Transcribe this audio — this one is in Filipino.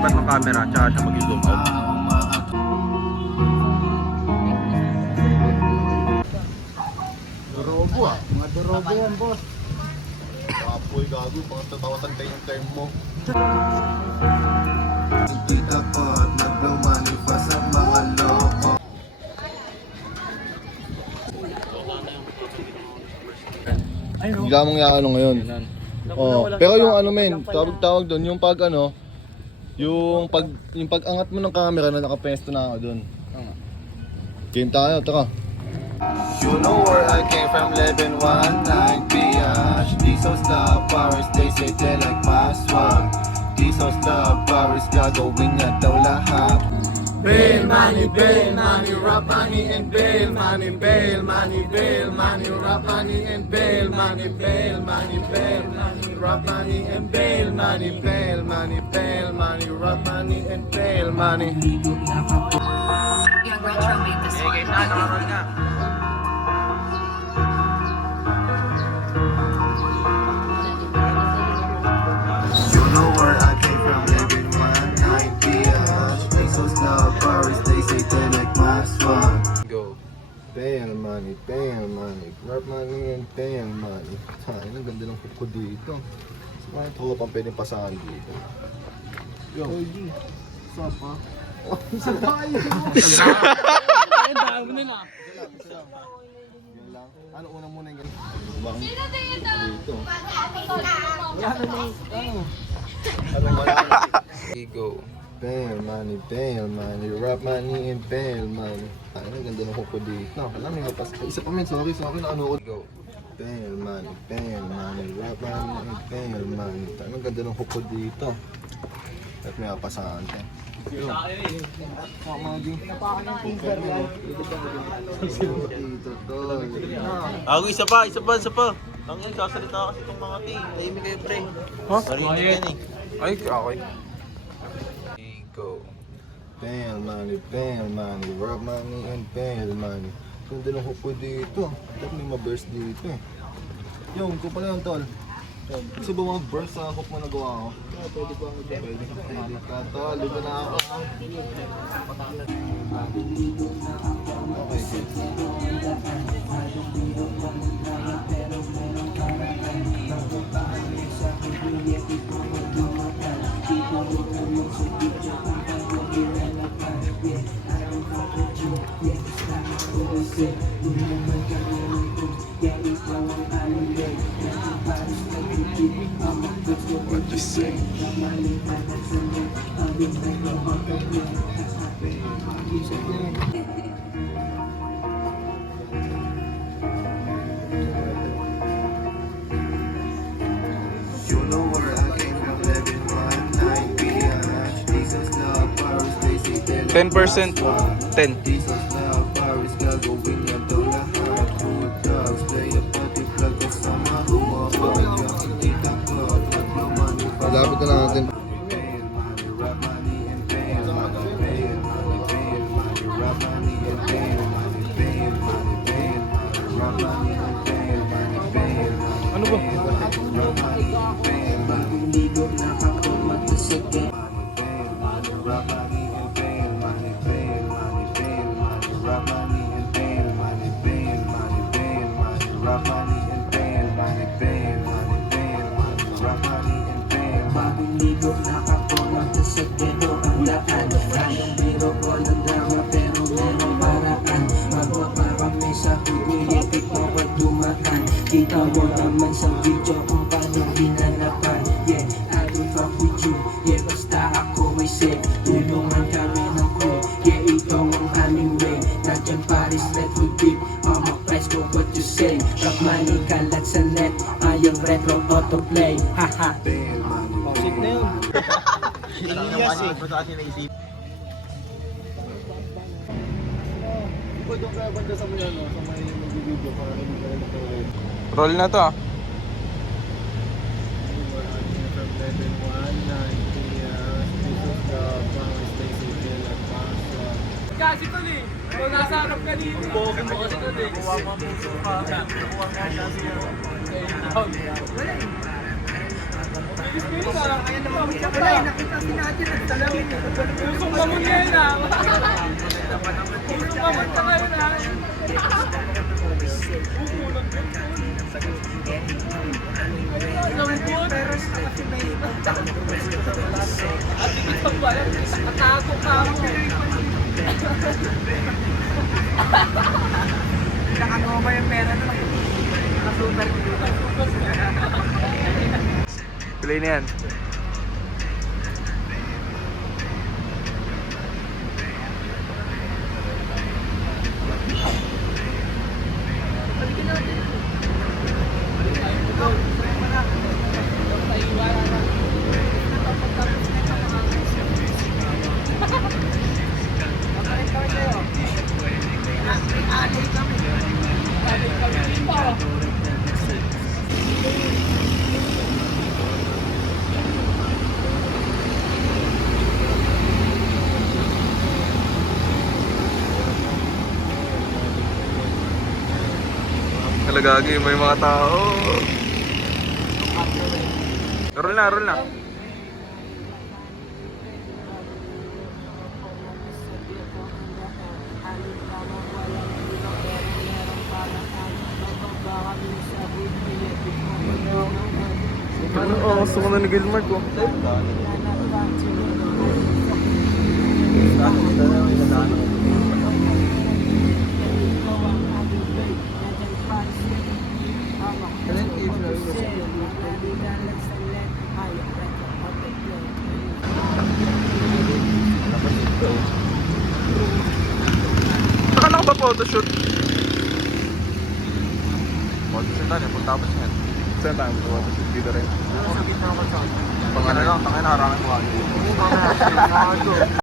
lilipat ng camera, tsaka siya mag-zoom out. Dorobo ah. Mga dorobo yan, boss. Apoy gago, baka tatawatan kayo yung time mo. Hindi dapat naglumanifas sa mga loko. Bigla mong ano ngayon. Oh, pero yung ano men, tawag doon, yung pag ano, yung pag-angat mo ng camera na nakapesto na ako doon. Game tayo, tara. You know where I came from, living 19 PH. These are star powers, they say they like my swag. These are star powers, gagawin nga daw lahat. Bail money, rap money and bail money, bail money, bail money, rap money and bail money, bail money, bail money, rap money and bail money, bail money, bail money, rap money and bail money. Young Retro made this one. Game na, nakaroon nga. You know where I came from, living 19 PH. These are star powers, they say they like my swag. Go. Bail money, rap money and bail money. Ay, ang ganda ng kuko dito. So, may tulo pang pwedeng pasahan dito. Yo. Sup, ha? Oh, sa tayo! Ay, dami na na. Yan lang. Ano una muna yung ganito? Dito. Wala na mo. Anong wala na? Go. Bail money, rap money and bail money. Ay, ang ganda ng kuko dito. Alam mo, isa pa men, sorry, nanood. Go. Bail money, rap money and bail money. Ay, ang ganda ng kuko dito. At may pasahan ka. Dito tol. Ako, isa pa. Ang yan, sasalita kasi itong mga ting. Tahimik kayo, pre. Ha? Marinig yan eh. Ay, okay. Go. Bail money, rap money and bail money. Ganda ng kuko dito. Dapat may ma-burst dito eh. Yung, ko pala yung tol. Gusto ba mga burst sa hook mo nagawa ko? Pwede ba ako dyan? Pwede ka tol, dito na ako. Okay, good. What you say? You know where I came from, living 19 PH. These are star powers, they say they like 10%. 10. These are star powers, gagawin niya daw lahat. Good dogs, play a party plug kasama humabay. Yung hindi takot, nagmamanifest. Malapit na natin. Bail money, rap money and bail money, bail money, bail money, rap money and bail money, bail money, bail money, rap money and bail money, bail money. Ano ba? Rap money and bail money. Hindi ko nakakamatulog. Bail money, rap money and bail money, bail money, bail money, rap money and bail money, bail money, bail money, rap money and bail money, bail money, bail money, rap money and bail money. Hindi ko nakakulat sa dedo ang daan. Kayang biro ko ng drama pero merong paraan. Magpaparami sa humilipit mo at dumaan. Kita mo naman sa video kung paano ginanapan. Yeah, I don't fuck with you. Yeah, basta ako ay safe. Tulungan kami ng crew. Yeah, ikaw ang aming way. Nandiyan Paris, let me deep. Mama price ko what you say. Rap money kalat sa net. Ayang retro autoplay. Haha. Bail money. Sit na yun. Ilias eh. Ba't kasi naisip? Pwede kaya banda sa mga ano, sa may mag-video para hindi ka rin mag-ulit. Roll na to ah. Kasi ito eh. Kung nasa harap ka dito. Bogin mo kasi ito eh. Kuha mo ang puso ka. Kuha mo ang puso ka. Linis ko yun ah. Pusong mamon ngayon ah. Pusong mamon ka ngayon ah. Lambot. At hindi ka ba alam, nakatago ka ako. Nakagawa ba yung pera na nakasuper dito? Play na yan. Talagagi, may mga tao. Roll na, roll na. Ano, gusto ko na ni Gilmar ko. Saka lang ba photoshoot? Photoshoot na yan, pagtapos yan. Saan tayo photoshoot dito rin? Pang ano lang, tangin na harangan mo.